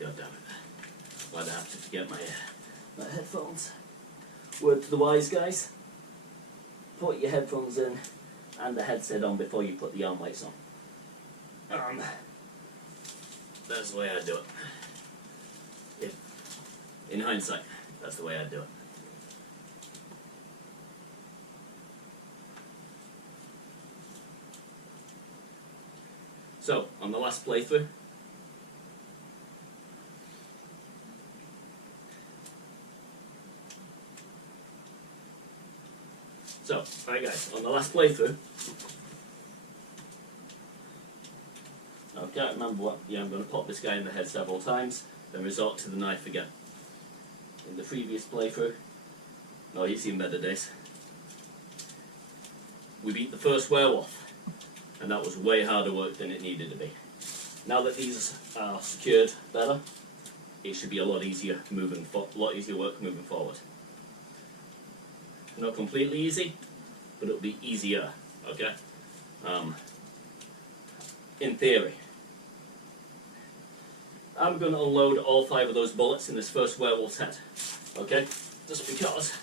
God damn it. Why'd I have to forget my headphones? Word to the wise, guys. Put your headphones in and the headset on before you put the arm weights on. That's the way I do it. In hindsight, that's the way I do it. So, on the last playthrough, alright guys, on the last playthrough, I can't remember what, I'm going to pop this guy in the head several times, then resort to the knife again. In the previous playthrough, no, you've seen better days, we beat the first werewolf, and that was way harder work than it needed to be. Now that these are secured better, it should be a lot easier work moving forward. Not completely easy, but it'll be easier, okay? In theory. I'm going to unload all 5 of those bullets in this first werewolf's head, okay? Just because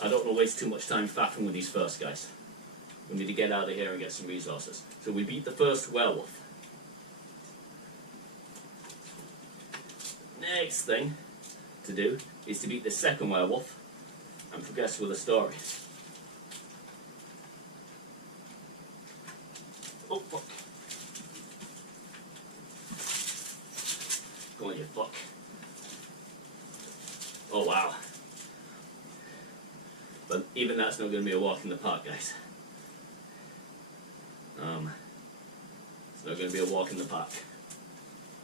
I don't want to waste too much time faffing with these first guys. We need to get out of here and get some resources. So we beat the first werewolf. Next thing to do is to beat the second werewolf and progress with the story. Oh, fuck. Go on, you fuck. Oh, wow. But even that's not going to be a walk in the park, guys. It's not going to be a walk in the park.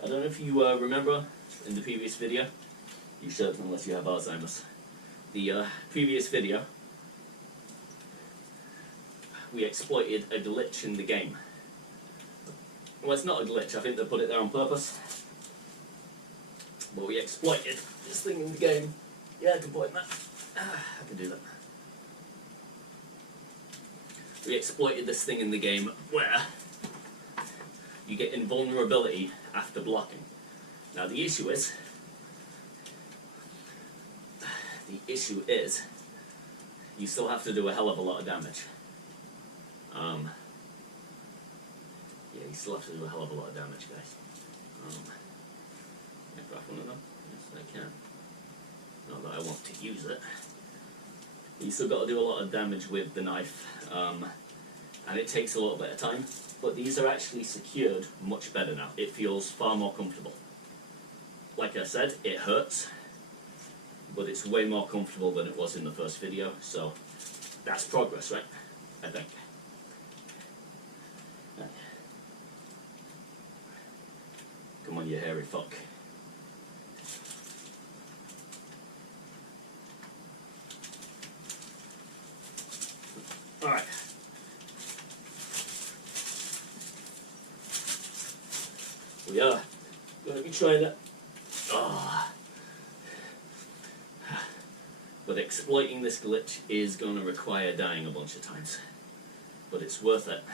I don't know if you remember in the previous video. You should, unless you have Alzheimer's. The previous video, we exploited a glitch in the game. Well, it's not a glitch, I think they put it there on purpose. But we exploited this thing in the game. Yeah, I can point that. I can do that. We exploited this thing in the game where you get invulnerability after blocking. Now the issue is, you still have to do a hell of a lot of damage. Yeah, you still have to do a hell of a lot of damage, guys. Can I craft one of them? Yes, I can. Not that I want to use it. You still got to do a lot of damage with the knife, and it takes a little bit of time. But these are actually secured much better now. It feels far more comfortable. Like I said, it hurts, but it's way more comfortable than it was in the first video, so that's progress, right? I think. Come on, you hairy fuck. Alright. We are going to be trying to... But exploiting this glitch is going to require dying a bunch of times. But it's worth it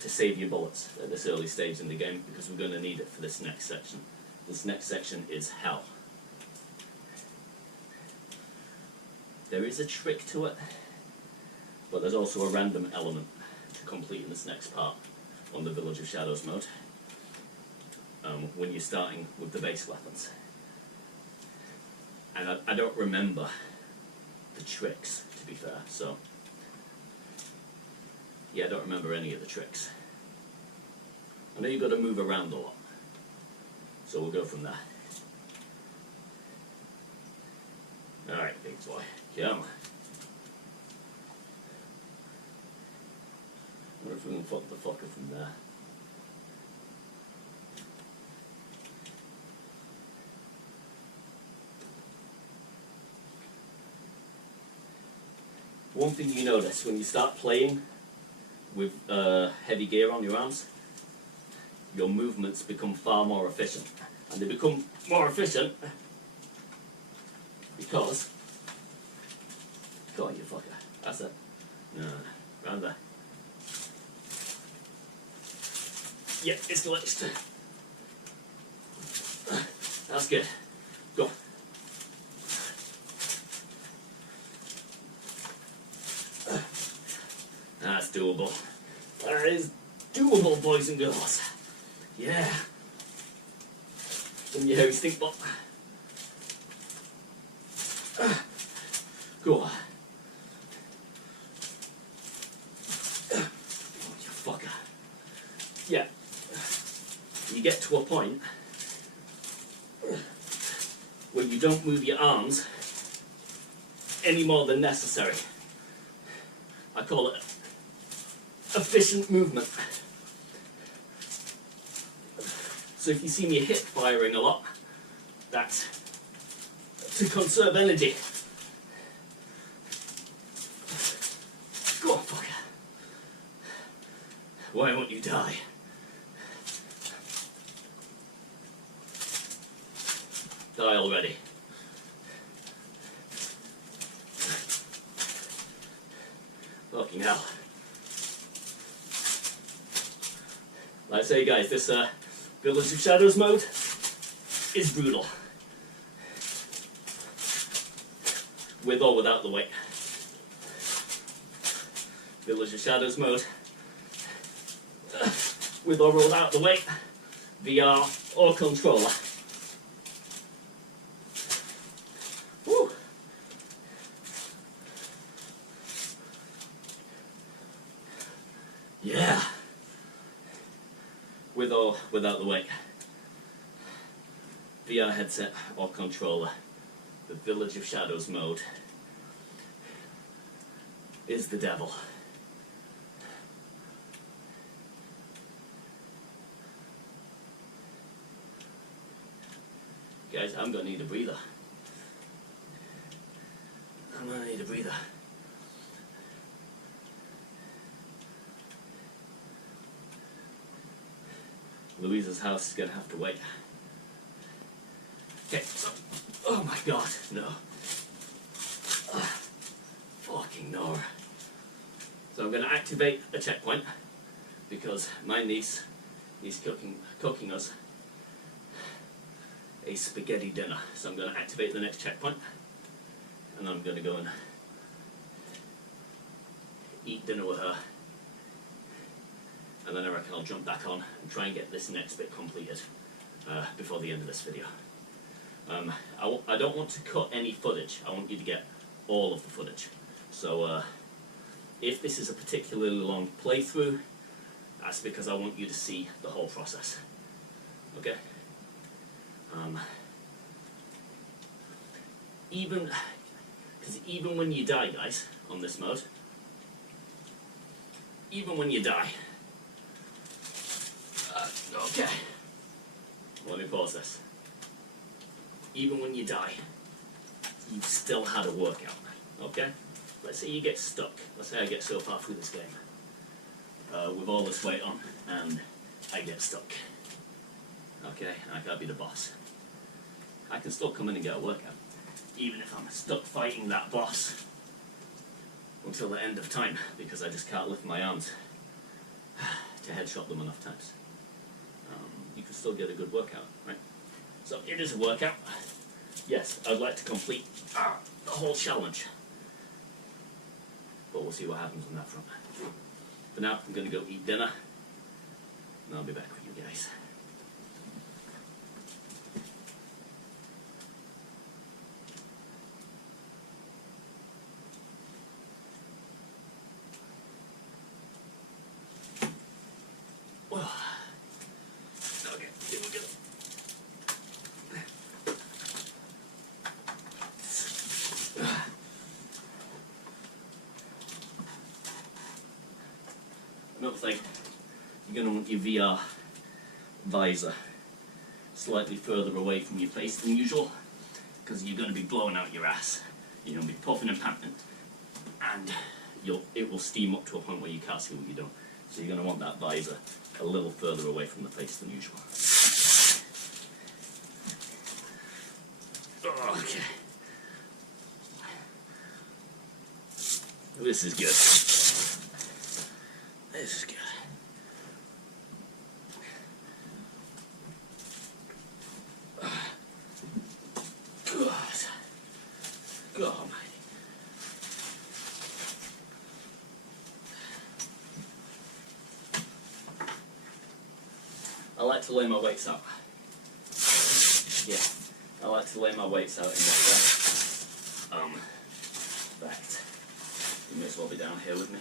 to save your bullets at this early stage in the game, because we're going to need it for this next section. This next section is hell. There is a trick to it, but there's also a random element to completing this next part on the Village of Shadows mode, when you're starting with the base weapons. And I don't remember the tricks, to be fair, so yeah, I don't remember any of the tricks. I know you've got to move around a lot, so we'll go from there. Alright, big boy, come on. I wonder if we can fuck the fucker from there. One thing you notice when you start playing with heavy gear on your arms, your movements become far more efficient. And they become more efficient because... Go on, you fucker. That's it. No, round there. Yeah, it's glitched. That's good. Go. That's doable. That is doable, boys and girls. Yeah. From your heavy stink bot. Go on. You fucker. Yeah. You get to a point where you don't move your arms any more than necessary. I call it efficient movement. So if you see me hip firing a lot, that's to conserve energy. Go on, fucker. Why won't you die? Die already. Fucking hell. Like I say, guys, this Village of Shadows mode is brutal. With or without the weight. Village of Shadows mode. With or without the weight. VR or controller. Woo. Yeah. With or without the weight. VR headset or controller. The Village of Shadows mode is the devil. Guys, I'm gonna need a breather. I'm gonna need a breather. Louisa's house is gonna have to wait. Okay, so, oh my god, no. Fucking no. So I'm gonna activate a checkpoint because my niece is cooking us a spaghetti dinner. So I'm gonna activate the next checkpoint and I'm gonna go and eat dinner with her. And then I reckon I'll jump back on and try and get this next bit completed before the end of this video. I don't want to cut any footage. I want you to get all of the footage. So if this is a particularly long playthrough, that's because I want you to see the whole process. Okay? Even when you die, guys, on this mode, even when you die, okay, let me pause this. Even when you die, you've still had a workout, okay? Let's say you get stuck. Let's say I get so far through this game with all this weight on, and I get stuck. Okay, I can't be the boss. I can still come in and get a workout, even if I'm stuck fighting that boss until the end of time, because I just can't lift my arms to headshot them enough times. You can still get a good workout, right? So it is a workout. Yes, I'd like to complete the whole challenge, but we'll see what happens on that front. For now, I'm going to go eat dinner, and I'll be back with you guys. Okay, here we go. Another thing, you're going to want your VR visor slightly further away from your face than usual, because you're going to be blowing out your ass. You're going to be puffing and panting, and it will steam up to a point where you can't see what you're doing. So you're going to want that visor a little further away from the face than usual. Okay. This is good. This is good. I like to lay my weights out. Yeah, I like to lay my weights out in this way. In fact, you may as well be down here with me.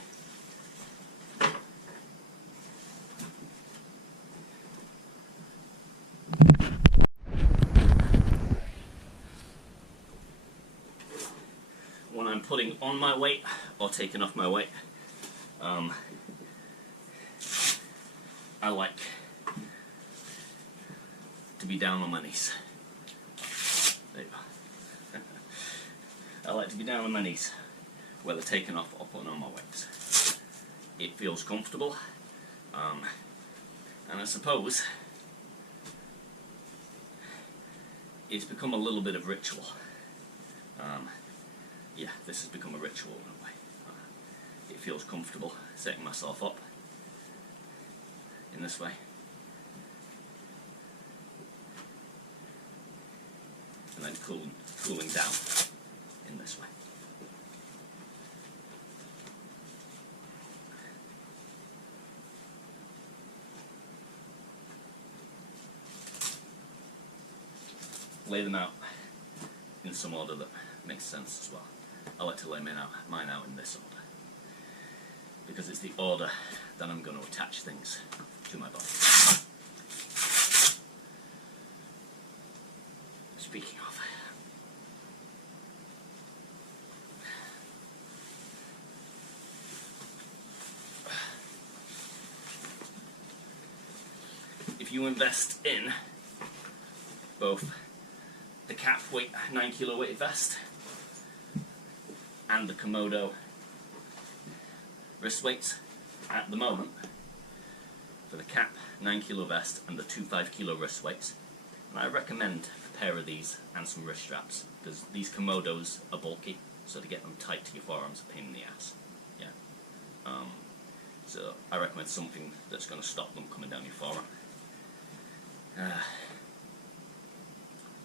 When I'm putting on my weight or taking off my weight, I like to be down on my knees. There you go. I like to be down on my knees, whether taking off or putting on my weights. It feels comfortable, and I suppose it's become a little bit of ritual. Yeah, this has become a ritual in a way. It feels comfortable setting myself up in this way. And then cooling down in this way. Lay them out in some order that makes sense as well. I like to lay mine out in this order, because it's the order that I'm going to attach things to my body. Speaking of, if you invest in both the Cap weight 9 kilo weight vest and the Komodo wrist weights at the moment, for the Cap 9 kilo vest and the 2 5 kilo wrist weights, and I recommend a pair of these and some wrist straps, because these Komodos are bulky, so to get them tight to your forearms is a pain in the ass. Yeah. So I recommend something that's going to stop them coming down your forearm.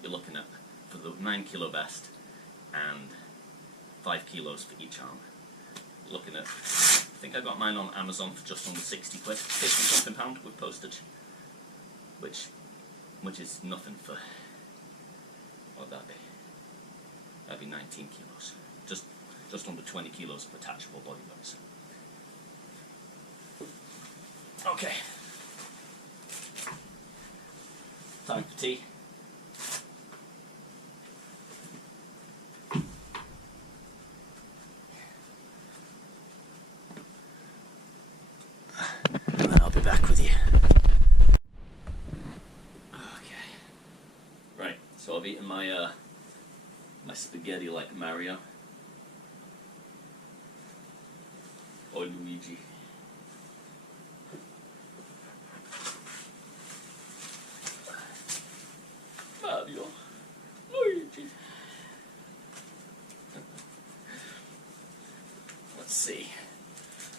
You're looking at, for the 9 kilo vest and 5 kilos for each arm, looking at, I think I got mine on Amazon for just under 60 quid, 50 something pound with postage, which is nothing for, what would that be? That'd be 19 kilos, just under 20 kilos of attachable body weights. Okay, time for tea. And then I'll be back with you. Okay. Right, so I've eaten my my spaghetti like Mario. Or Luigi. Mario. Luigi. Let's see.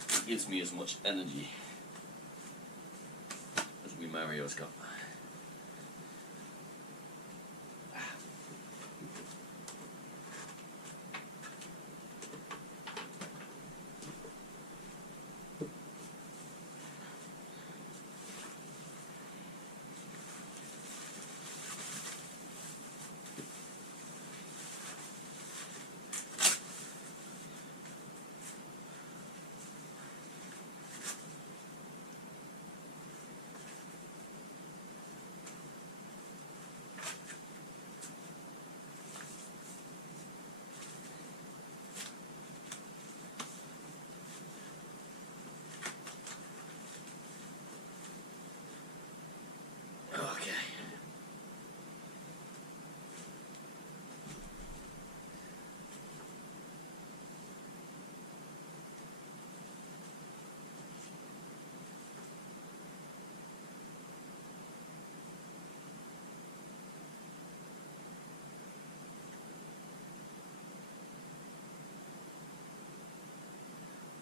It gives me as much energy as wee Mario's got. Okay.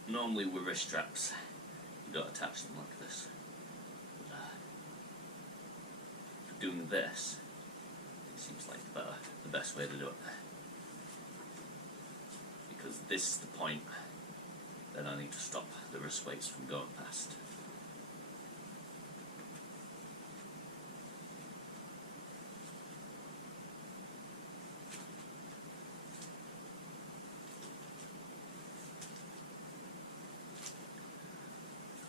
Normally with wrist straps, you don't attach them like this. For doing this, it seems like the best way to do it. Because this is the point that I need to stop the wrist weights from going past.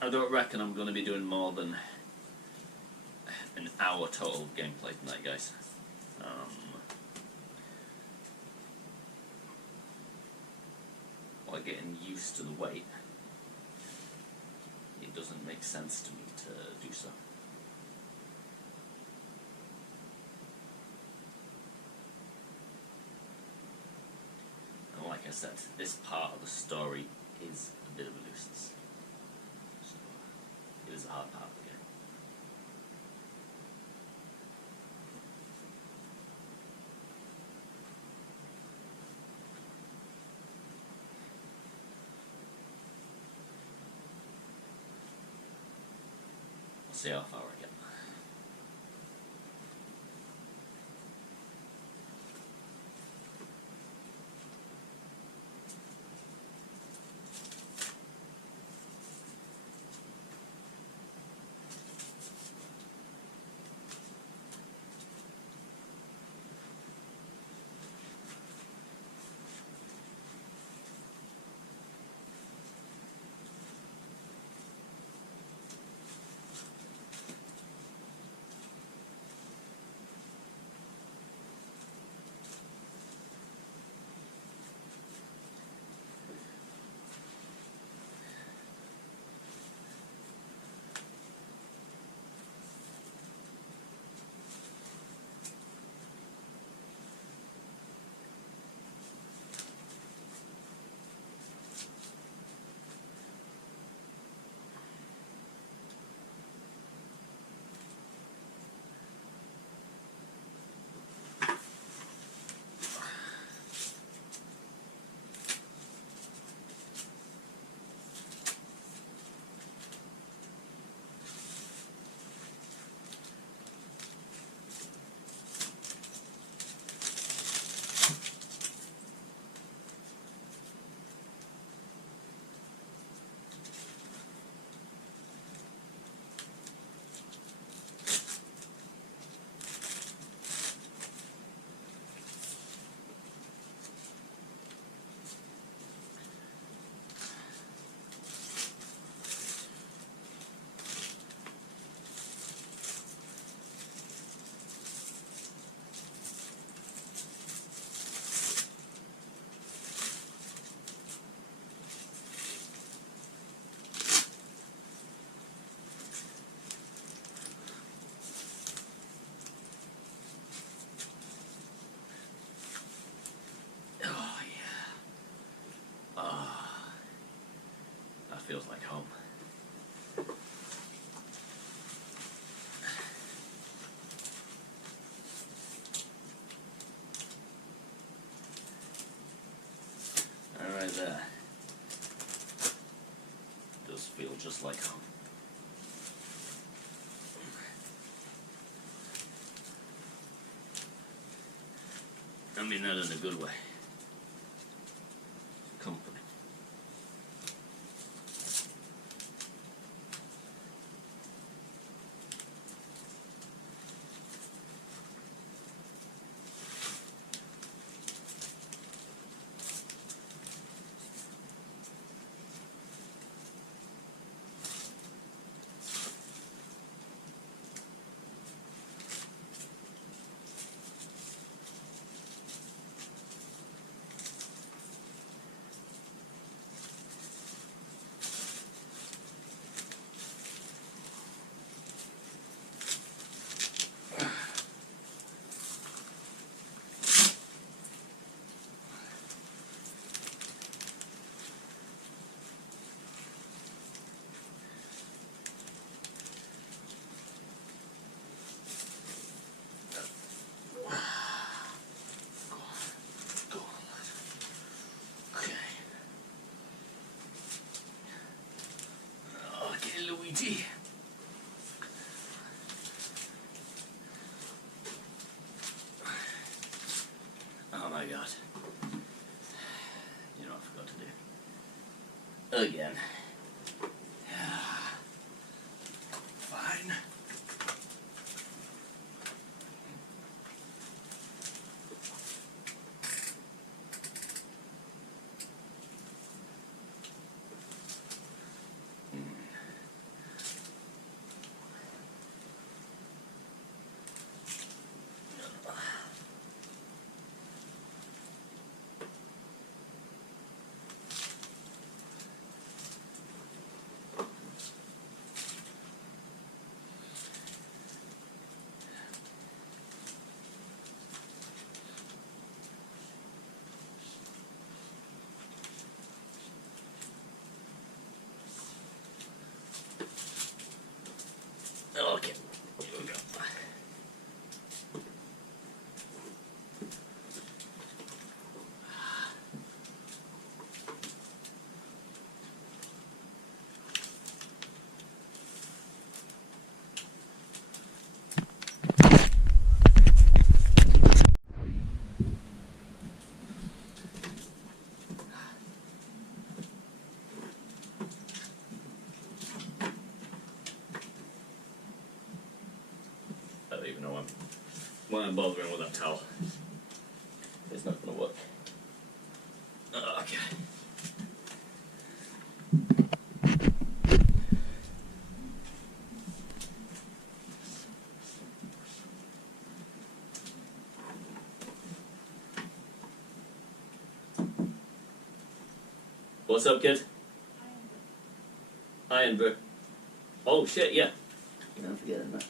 I don't reckon I'm going to be doing more than an hour total gameplay tonight, guys. While getting used to the weight, it doesn't make sense to me to do so. And like I said, this part of the story is a bit of a nuisance. So, it is a hard part of the game. We'll see how far I get. Feels like home. Alright there. Does feel just like home. I mean that in a good way. Company. Luigi. Oh my god. You know what I forgot to do. Again. Fine. don't even know why I'm bothering with that towel. It's not going to work. Okay. What's up, kid? Iron Brew. Oh shit, yeah. I'm forgetting that.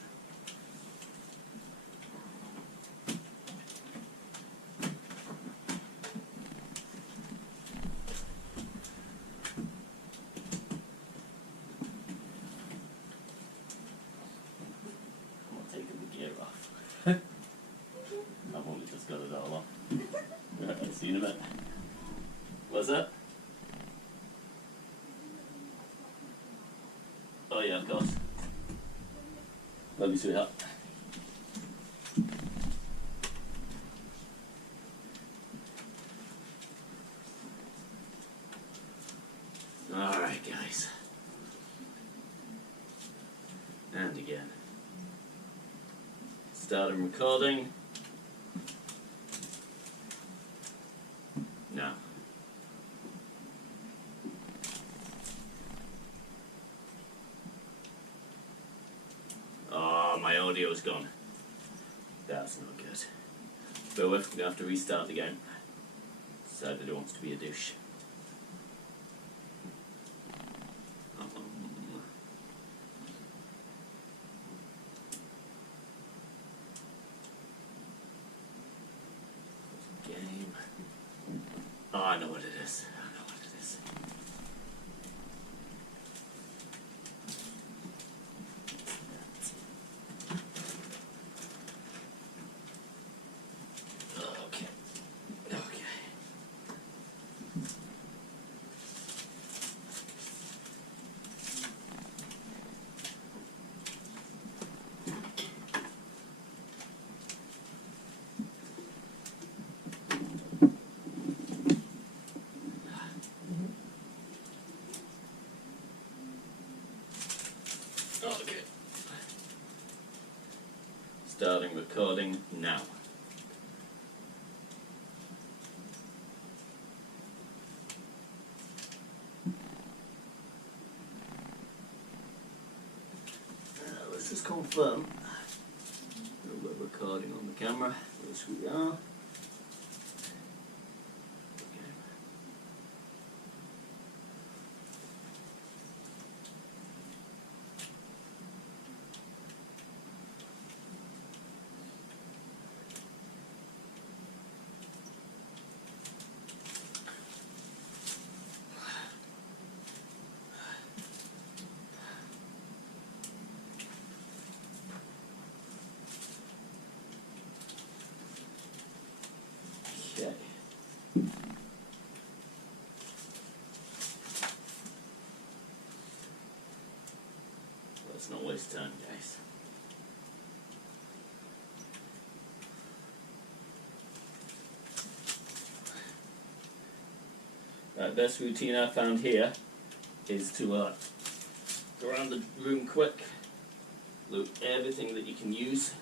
I'm taking the gear off. I've only just got it all on. Right, see you in a minute. What's that? Oh yeah, of course. Love you, sweetheart. Alright, guys. And again. Starting recording. Now. Oh, my audio's gone. That's not good. But we're gonna have to restart the game. Decided it wants to be a douche. Game. Oh, I know what it is. I know what it is. Okay. Okay. Okay. Starting recording now. Let's just confirm that we're recording on the camera. Yes, we are. Okay. Let's not waste time, guys. Best routine I found here is to go around the room quick, loot everything that you can use.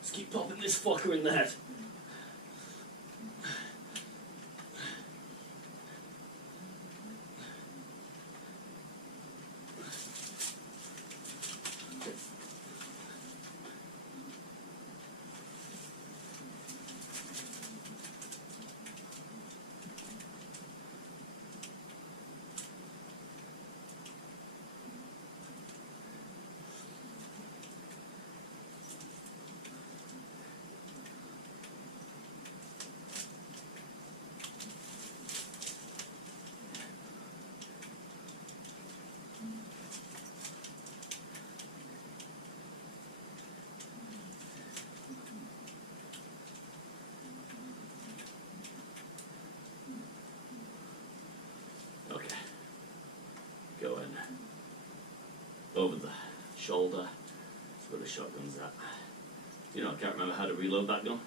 Just keep popping this fucker in the head. Going over the shoulder. That's where the shotgun's at. You know, I can't remember how to reload that gun.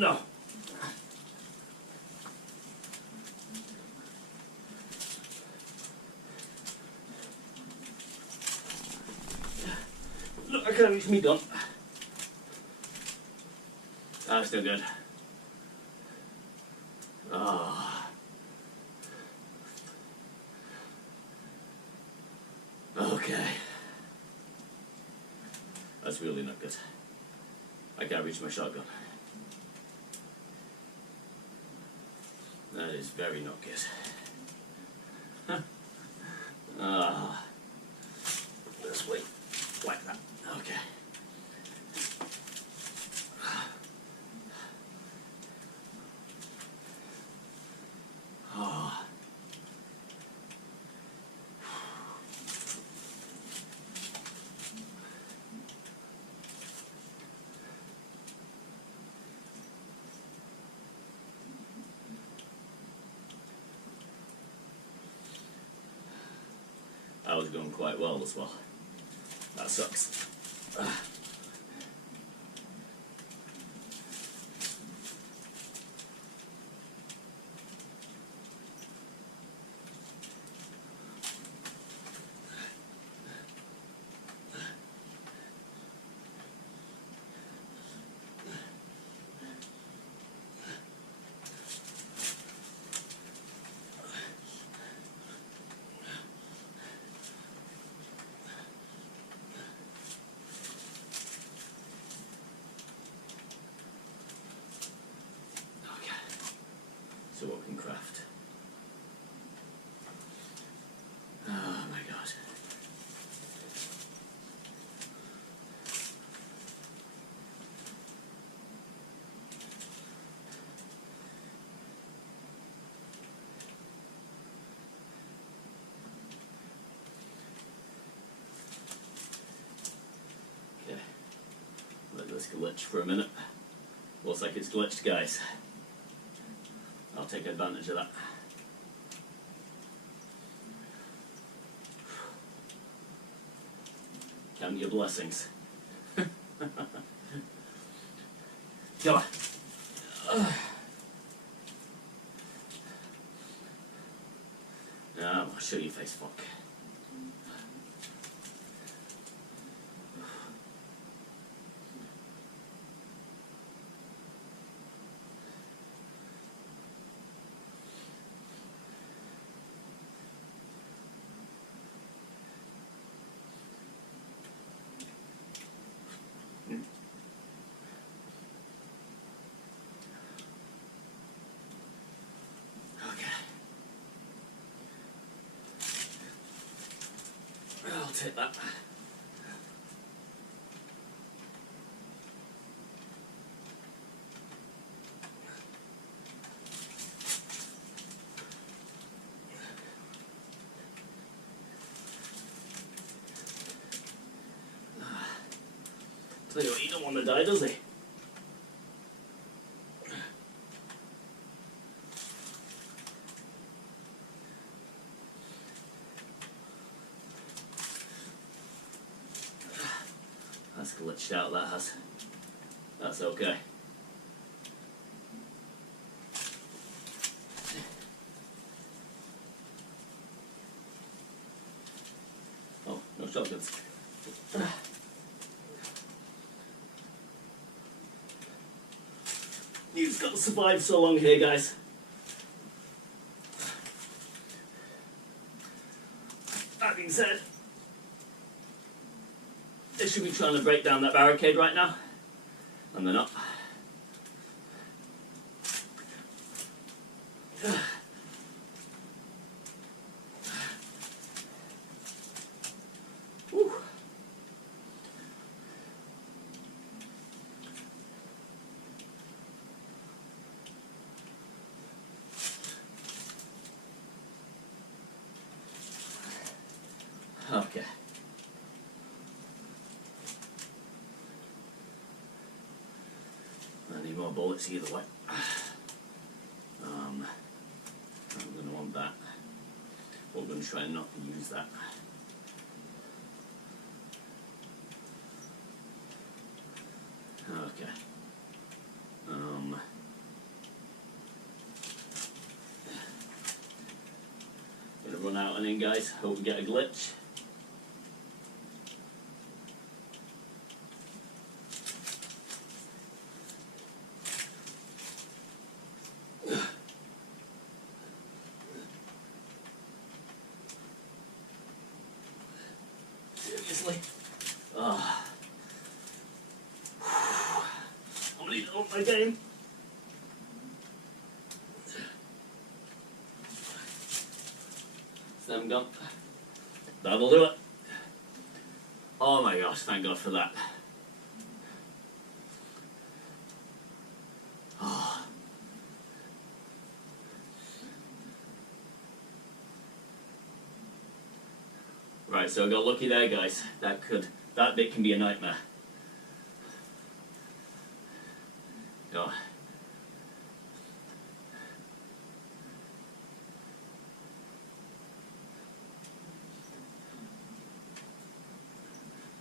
no. Look, I can't reach me gun. That's still good. Ah. Okay. That's really not good. I can't reach my shotgun. That is very not good. Ah. Let's wait. Like that. Okay. Ah. That was going quite well as well. That sucks. So what can craft? Oh my god. Okay. Let this glitch for a minute. Looks like it's glitched, guys. I'll take advantage of that. Count your blessings. Come on. I'll show you face, fuck. I'll take that. Tell you what, you don't want to die, does he? That's glitched out, that has. That's okay. Oh, no shotguns. You've got to survive so long here, guys. That being said, they should be trying to break down that barricade right now, and they're not. Whew. Okay. I need more bullets either way. I'm going to want that. We're going to try and not use that. Okay. run out and in, guys. Hope we get a glitch. Seriously? I'm gonna need to up my game. Them gone. That'll do it. Oh my gosh, thank God for that. Oh. Right, so I got lucky there, guys. That bit can be a nightmare. Oh.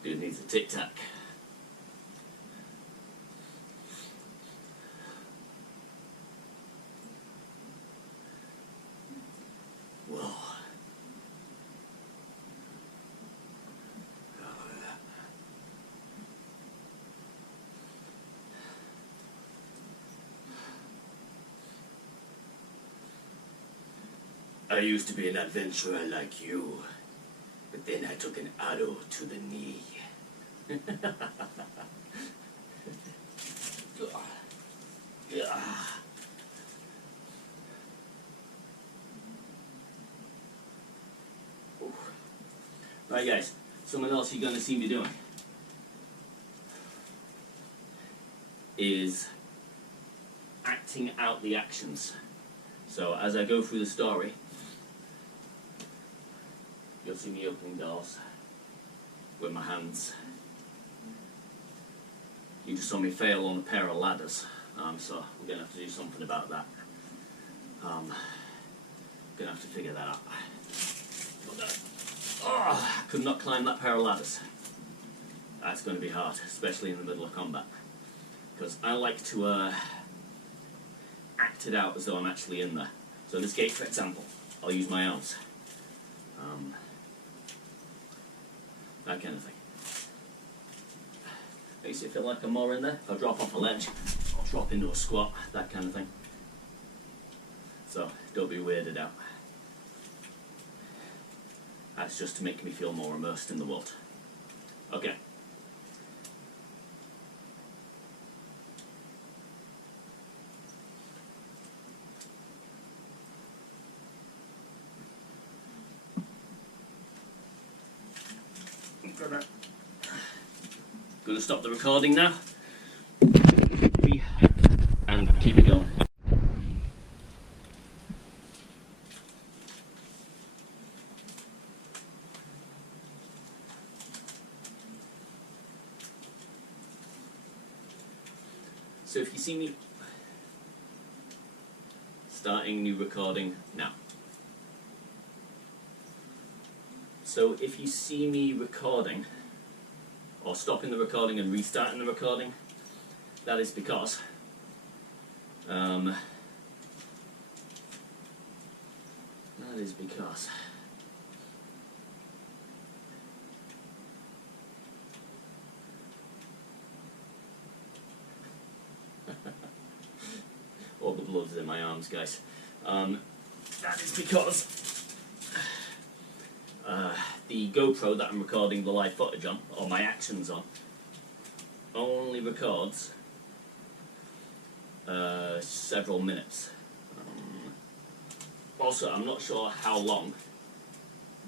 Dude needs a Tic Tac. Whoa. I used to be an adventurer like you, but then I took an arrow to the knee. Right, guys, something else you're going to see me doing is acting out the actions. So as I go through the story, you'll see me opening doors with my hands. You just saw me fail on a pair of ladders, so we're going to have to do something about that. Going to have to figure that out. Oh, I could not climb that pair of ladders. That's going to be hard, especially in the middle of combat. Because I like to act it out as though I'm actually in there. So in this case, for example, I'll use my arms. That kind of thing. Makes it feel like I'm more in there. If I drop off a ledge, I'll drop into a squat, that kind of thing. So, don't be weirded out. That's just to make me feel more immersed in the world. Okay. Gonna stop the recording now and keep it going. So if you see me starting new recording now. So if you see me recording, or stopping the recording and restarting the recording, that is because all the blood's in my arms, guys. That is because the GoPro that I'm recording the live footage on, or my actions on, only records several minutes. Also, I'm not sure how long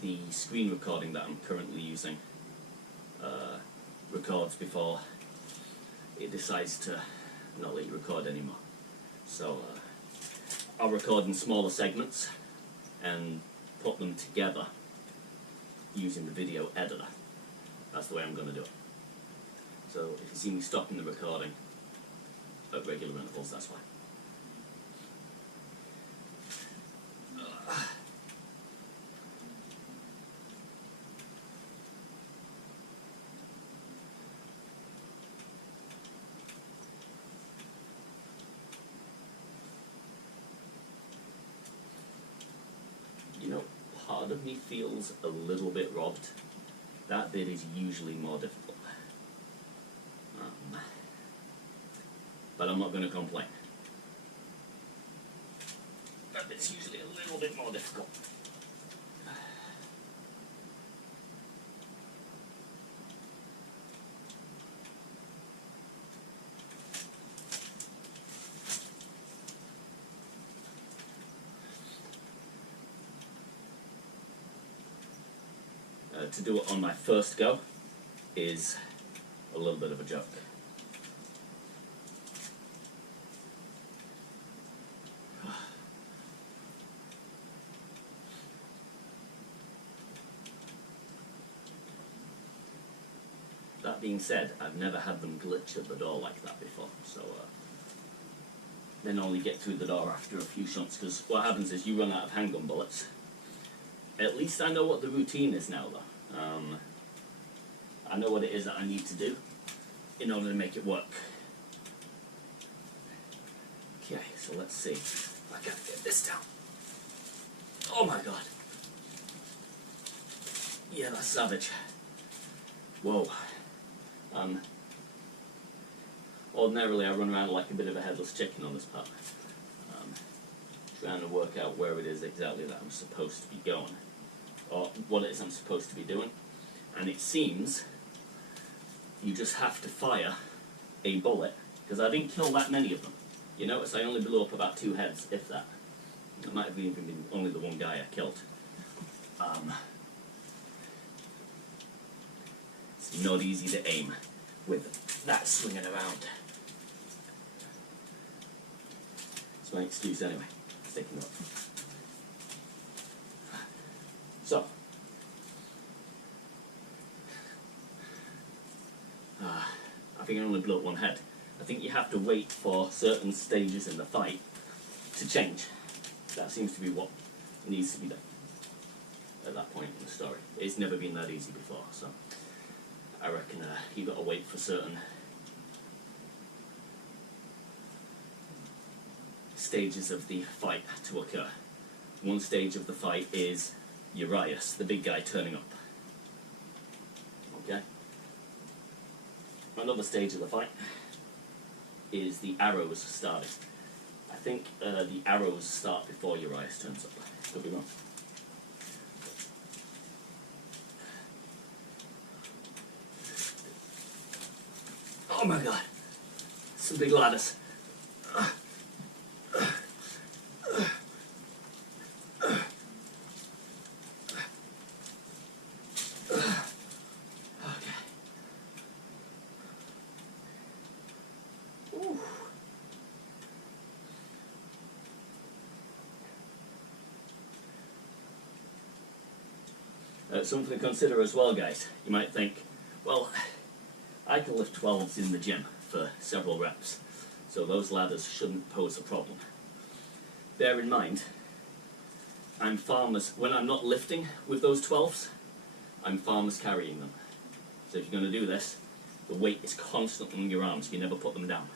the screen recording that I'm currently using records before it decides to not let you record anymore. So I'll record in smaller segments and put them together using the video editor. That's the way I'm going to do it. So if you see me stopping the recording at regular intervals, that's why. part of me feels a little bit robbed. That bit is usually more difficult. But I'm not going to complain. That bit's usually a little bit more difficult. To do it on my first go is a little bit of a joke. That being said, I've never had them glitch at the door like that before, so then only get through the door after a few shots, because what happens is you run out of handgun bullets. At least I know what the routine is now, though. I know what it is that I need to do in order to make it work. Okay, so let's see. I gotta get this down. Oh my god. Yeah, that's savage. Whoa. Ordinarily I run around like a bit of a headless chicken on this pup. Trying to work out where it is exactly that I'm supposed to be going, or what it is I'm supposed to be doing. And it seems you just have to fire a bullet, because I didn't kill that many of them. You notice I only blew up about 2 heads, if that. It might have even been only the one guy I killed. It's not easy to aim with that swinging around. That's my excuse anyway. Sticking up. So, I think I only blew up 1 head. I think you have to wait for certain stages in the fight to change. That seems to be what needs to be done at that point in the story. It's never been that easy before, so I reckon you've got to wait for certain stages of the fight to occur. One stage of the fight is Urias, the big guy, turning up. Okay? Another stage of the fight is the arrows starting. I think the arrows start before Urias turns up. Could be wrong. Oh my god. Some big ladders. Something to consider as well, guys. You might think, well, I can lift 12s in the gym for several reps, so those ladders shouldn't pose a problem. Bear in mind, when I'm not lifting with those 12s, I'm farmers carrying them. So if you're going to do this, the weight is constantly on your arms. You never put them down.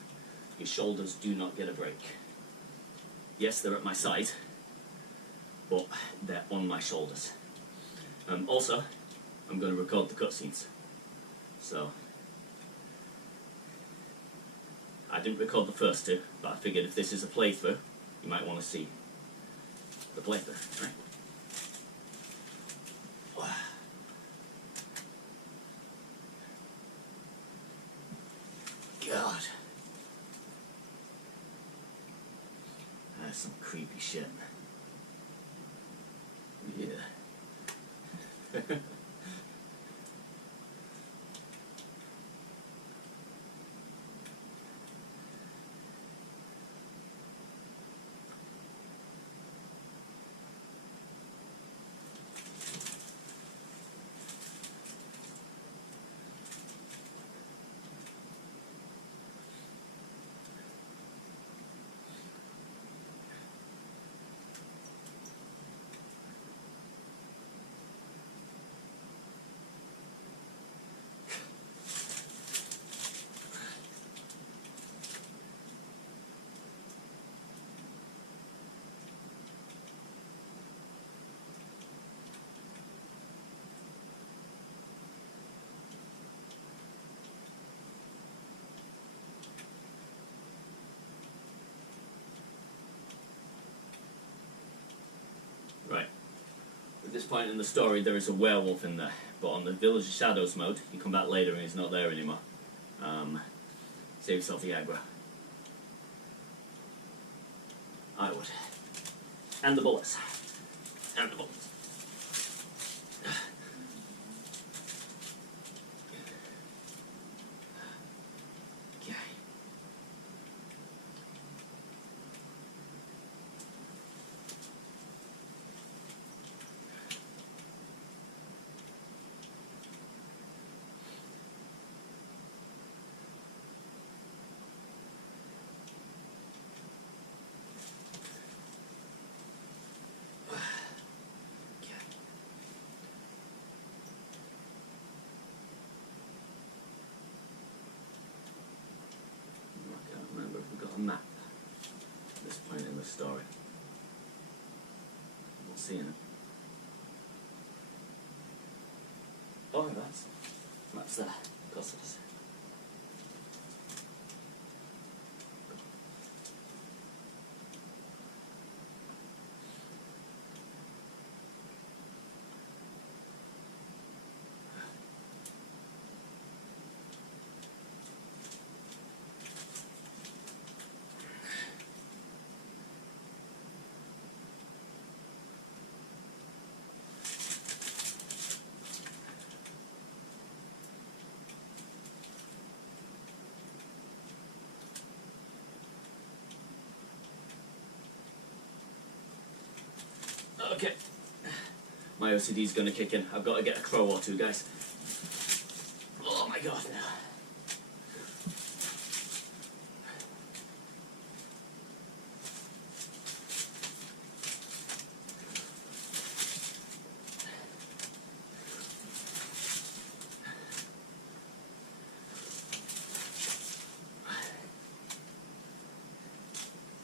Your shoulders do not get a break. Yes, they're at my side, but they're on my shoulders. Also, I'm going to record the cutscenes. So, I didn't record the first 2, but I figured if this is a playthrough, you might want to see the playthrough, right? God. That's some creepy shit. Yeah. this point in the story, there is a werewolf in there. But on the Village of Shadows mode, you come back later and he's not there anymore. Save yourself the aggro. I would. And the bullets. And the bullets. Okay. A map at this point in the story. I'm not seeing it. Oh, that's there. Of course it is. Okay, my OCD's gonna kick in. I've got to get a crow or two, guys. Oh my god, now.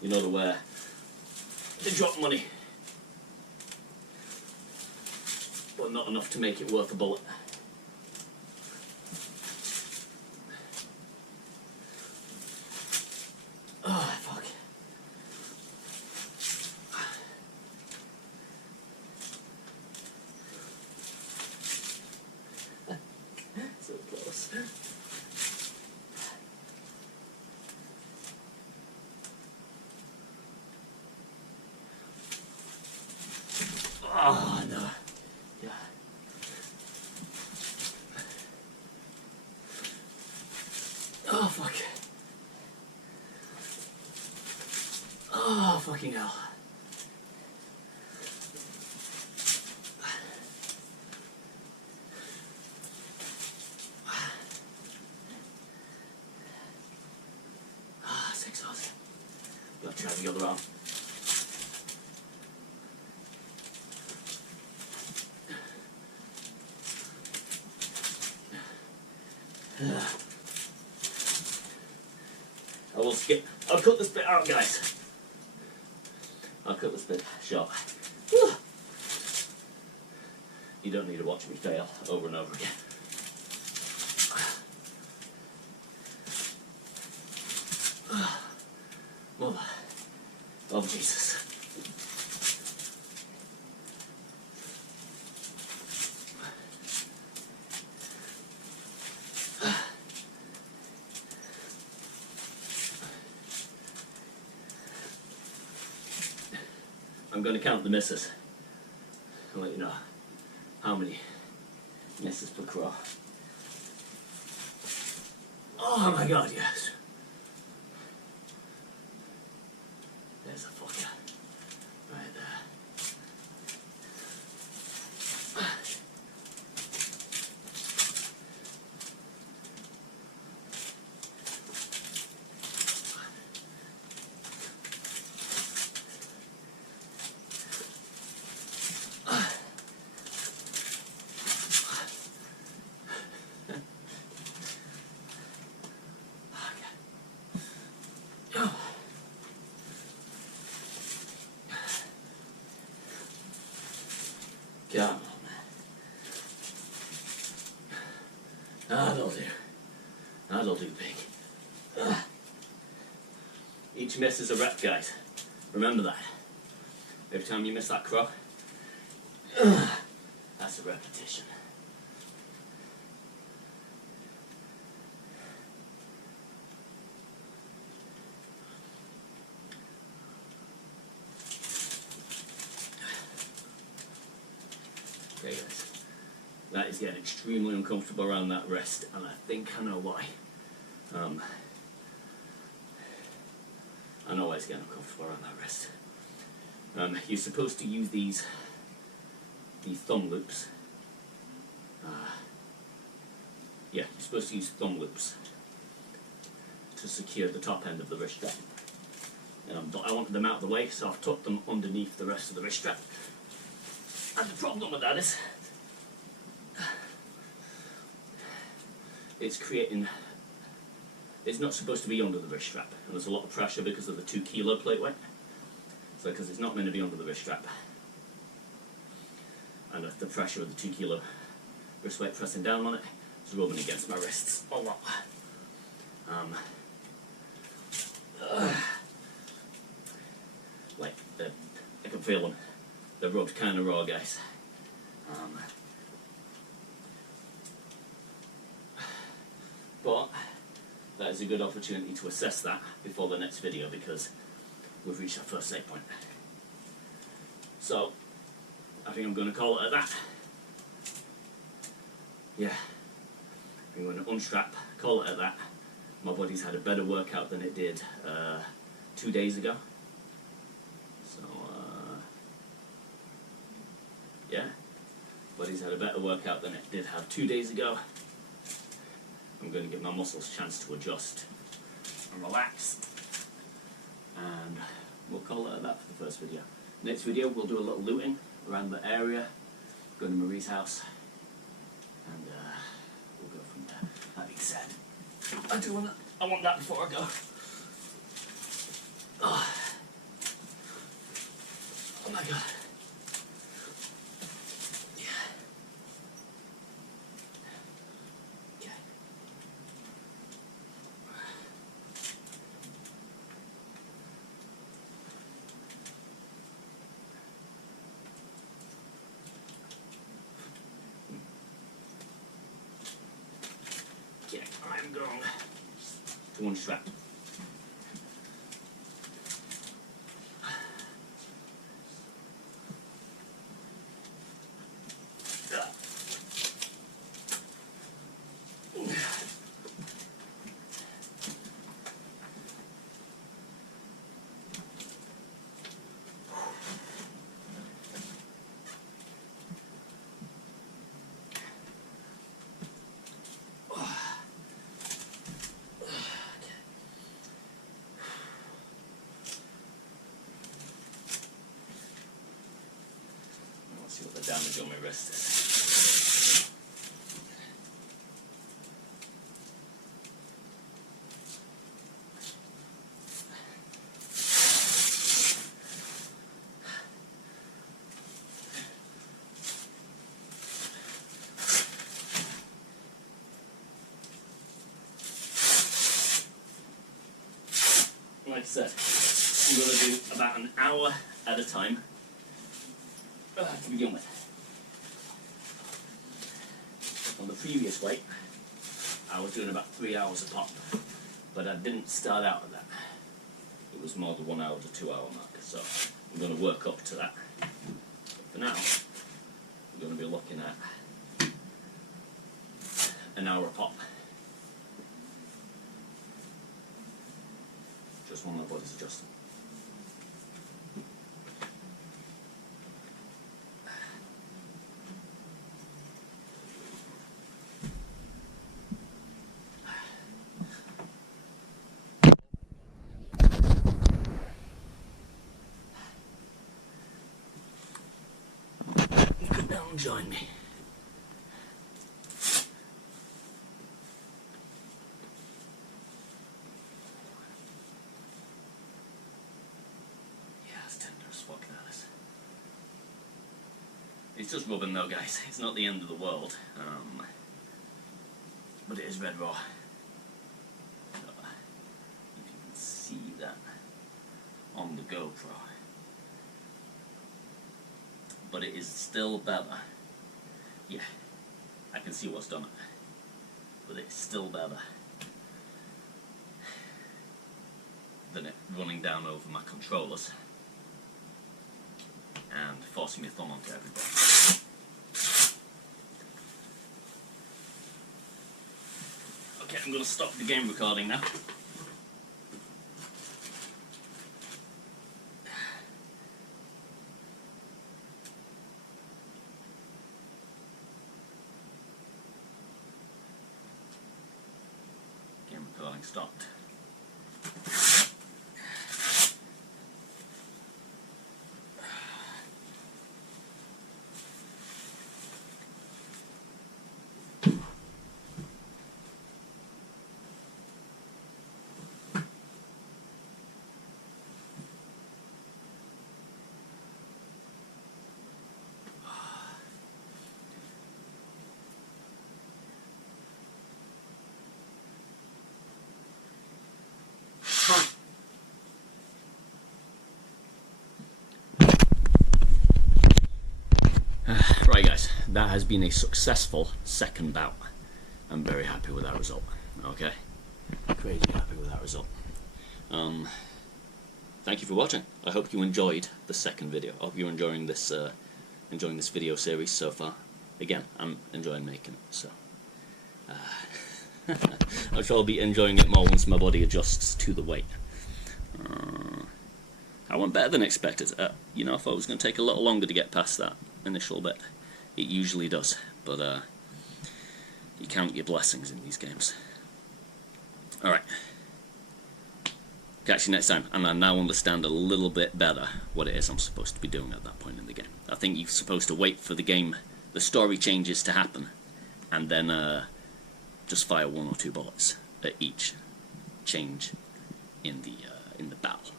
You know the where. They drop money. But not enough to make it worth a bullet. Oh, fuck. So close. Oh, no. Yeah. Oh, fuck. Oh, fucking hell. Ah, 6 hours. You'll try the other arm. I will skip. I'll cut this bit out, guys. I'll cut this bit short. You don't need to watch me fail over and over again. Mother of Jesus. I'm going to count the misses. I'll let you know how many misses per crow. Oh my god, yes. There's a fucker. Right there. Come on, man. That'll do. That'll do, pig. Each miss is a rep, guys. Remember that. Every time you miss that crow. That's a repetition. Okay guys, that is getting extremely uncomfortable around that wrist, and I think I know why. I know why it's getting uncomfortable around that wrist. You're supposed to use these thumb loops. Yeah, you're supposed to use thumb loops to secure the top end of the wrist strap. But I wanted them out of the way, so I've tucked them underneath the rest of the wrist strap. And the problem with that is, it's not supposed to be under the wrist strap, and there's a lot of pressure because of the 2 kilo plate weight. So because it's not meant to be under the wrist strap, and the pressure of the 2 kilo wrist weight pressing down on it is rubbing against my wrists a lot. Like I can feel them. They're rubbed kind of raw, guys. But that is a good opportunity to assess that before the next video, because we've reached our first save point. So I think I'm going to call it at that. Yeah, I'm going to unstrap, call it at that. My body's had a better workout than it did 2 days ago. So yeah, body's had a better workout than it did have 2 days ago. I'm going to give my muscles a chance to adjust and relax, and we'll call it at that for the first video. Next video we'll do a little looting around the area, go to Marie's house, and we'll go from there. That being said, I want that before I go. Oh my god. Okay, I'm going to unstrap. See what the damage on my wrist is. Like I said, I'm going to do about an hour at a time. To begin with. On the previous weight, I was doing about 3 hours a pop, but I didn't start out at that. It was more the 1 hour to 2 hour mark, so I'm going to work up to that. But for now, we're going to be looking at an hour a pop. Just while my body's adjusting. Come down and join me. Yeah, it's tenders, what can I say? It's just rubbing though, guys. It's not the end of the world. But it is red raw. So, if you can see that on the GoPro. But it is still better yeah, I can see what's done it, but it's still better than it running down over my controllers and forcing my thumb onto everybody. Okay, I'm going to stop the game recording now. Game recording stopped. Right guys, that has been a successful second bout. I'm very happy with that result. Okay, crazy happy with that result. Thank you for watching. I hope you enjoyed the second video. I hope you're enjoying this video series so far. Again, I'm enjoying making it, so I'm sure I'll be enjoying it more once my body adjusts to the weight. I went better than expected. You know, I thought it was going to take a little longer to get past that initial bit. It usually does, but you count your blessings in these games. Alright, catch you next time, and I now understand a little bit better what it is I'm supposed to be doing at that point in the game. I think you're supposed to wait for the story changes to happen, and then just fire 1 or 2 bullets at each change in the battle,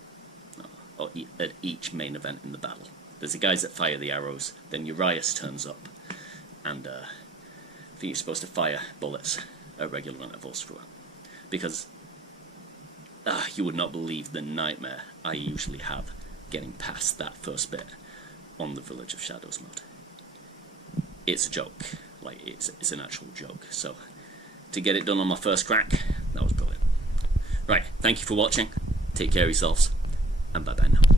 or at each main event in the battle. There's the guys that fire the arrows, then Urias turns up, and I think you're supposed to fire bullets at regular intervals throughout. Because you would not believe the nightmare I usually have getting past that first bit on the Village of Shadows mode. It's a joke, like it's an actual joke. So to get it done on my first crack, that was brilliant. Right, thank you for watching, take care of yourselves, and bye bye now.